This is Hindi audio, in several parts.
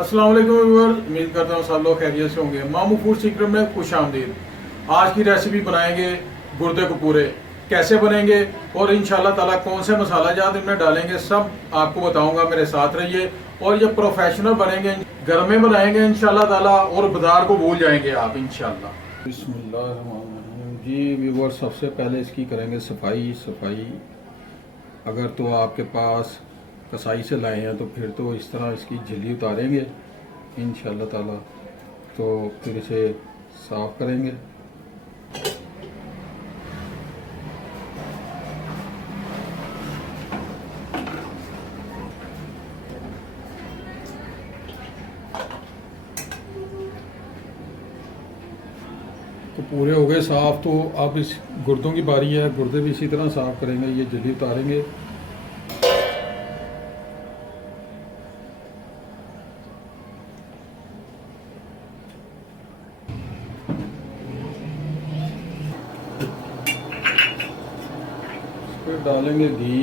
अस्सलाम वालेकुम व्यूअर्स, उम्मीद करता हूँ सब लोग खैरियत से होंगे। मामू फूड सीक्रेट में खुश आमदीद। आज की रेसिपी बनाएंगे गुर्दे को पूरे। कैसे बनेंगे और इंशाल्लाह ताला कौन से मसाला जात इनमें डालेंगे सब आपको बताऊंगा, मेरे साथ रहिए। और ये प्रोफेशनल बनेंगे, घर में बनाएंगे इंशाल्लाह ताला और बाजार को भूल जाएंगे आप इंशाल्लाह। बिस्मिल्लाहिर्रहमानिर्रहीम। जी व्यूअर्स, सबसे पहले इसकी करेंगे सफाई। अगर तो आपके पास कसाई से लाए हैं तो फिर तो इस तरह इसकी झिल्ली उतारेंगे इंशाल्लाह ताला, तो फिर इसे साफ़ करेंगे। तो पूरे हो गए साफ़, तो अब इस गुर्दों की बारी है। गुर्दे भी इसी तरह साफ़ करेंगे, ये झिल्ली उतारेंगे। फिर डालेंगे घी,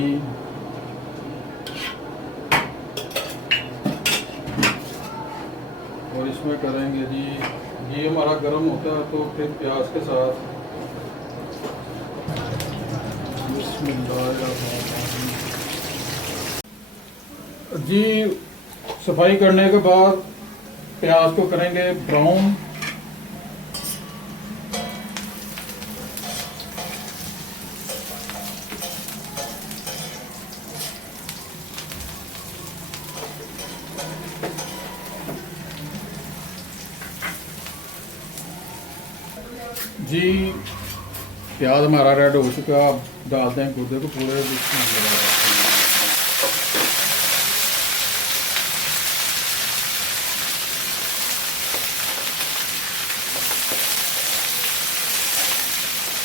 और इसमें करेंगे जी, घी हमारा गर्म होता है तो फिर प्याज के साथ जी सफाई करने के बाद प्याज को करेंगे ब्राउन। जी प्याज हमारा रेड हो चुका, अब डालते हैं गुर्दे को पूरे।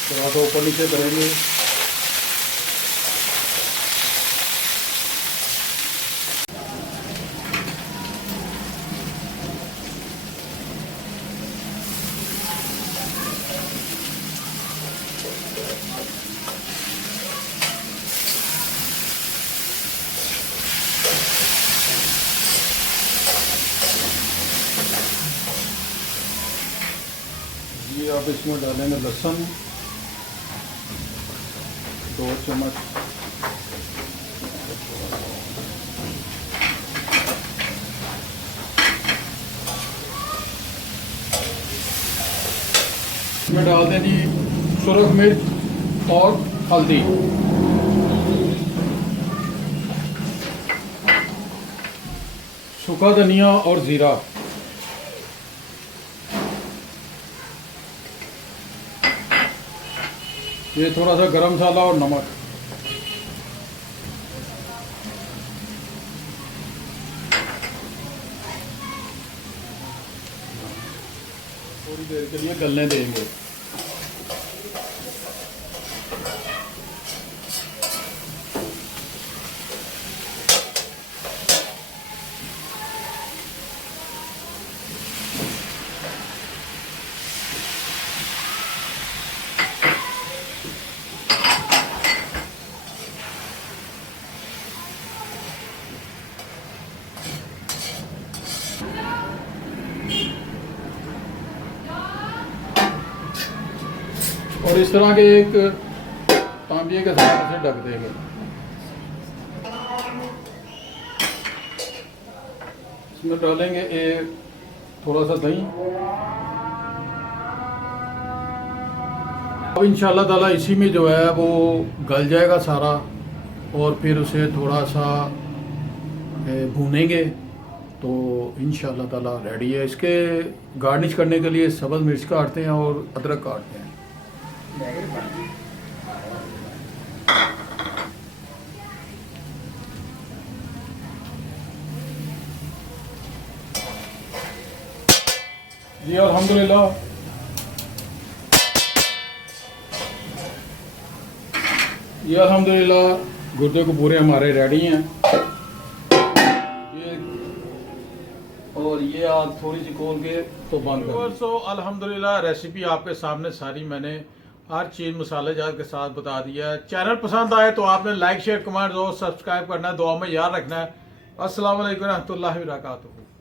थोड़ा सा ऊपर नीचे करेंगे। ये आप इसमें डालेंगे लहसुन 2 चम्मच, इसमें डाल दें जी सुरख मिर्च और हल्दी। सूखा धनिया और ज़ीरा। ये थोड़ा सा गरम मसाला और नमक। थोड़ी देर के लिए गलने देंगे। और इस तरह के एक तांबिये के साथ इसे ढक देंगे। इसमें डालेंगे एक थोड़ा सा दही। अब इंशाल्लाह ताला इसी में जो है वो गल जाएगा सारा, और फिर उसे थोड़ा सा भूनेंगे तो इंशाल्लाह ताला रेडी है। इसके गार्निश करने के लिए सब्ज़ मिर्च काटते हैं और अदरक काटते हैं। जी अल्हम्दुलिल्लाह, ये अल्हम्दुलिल्लाह गुर्दे को पूरे हमारे रेडी हैं। ये और ये आज थोड़ी सी खोल के तो बंद कर। सो अल्हम्दुलिल्लाह रेसिपी आपके सामने सारी मैंने हर चीज़ मसाले जात के साथ बता दिया है। चैनल पसंद आए तो आपने लाइक शेयर कमेंट और सब्सक्राइब करना है, दुआ में याद रखना है। अस्सलाम वालेकुम रहमतुल्लाहि व बरकातुहू।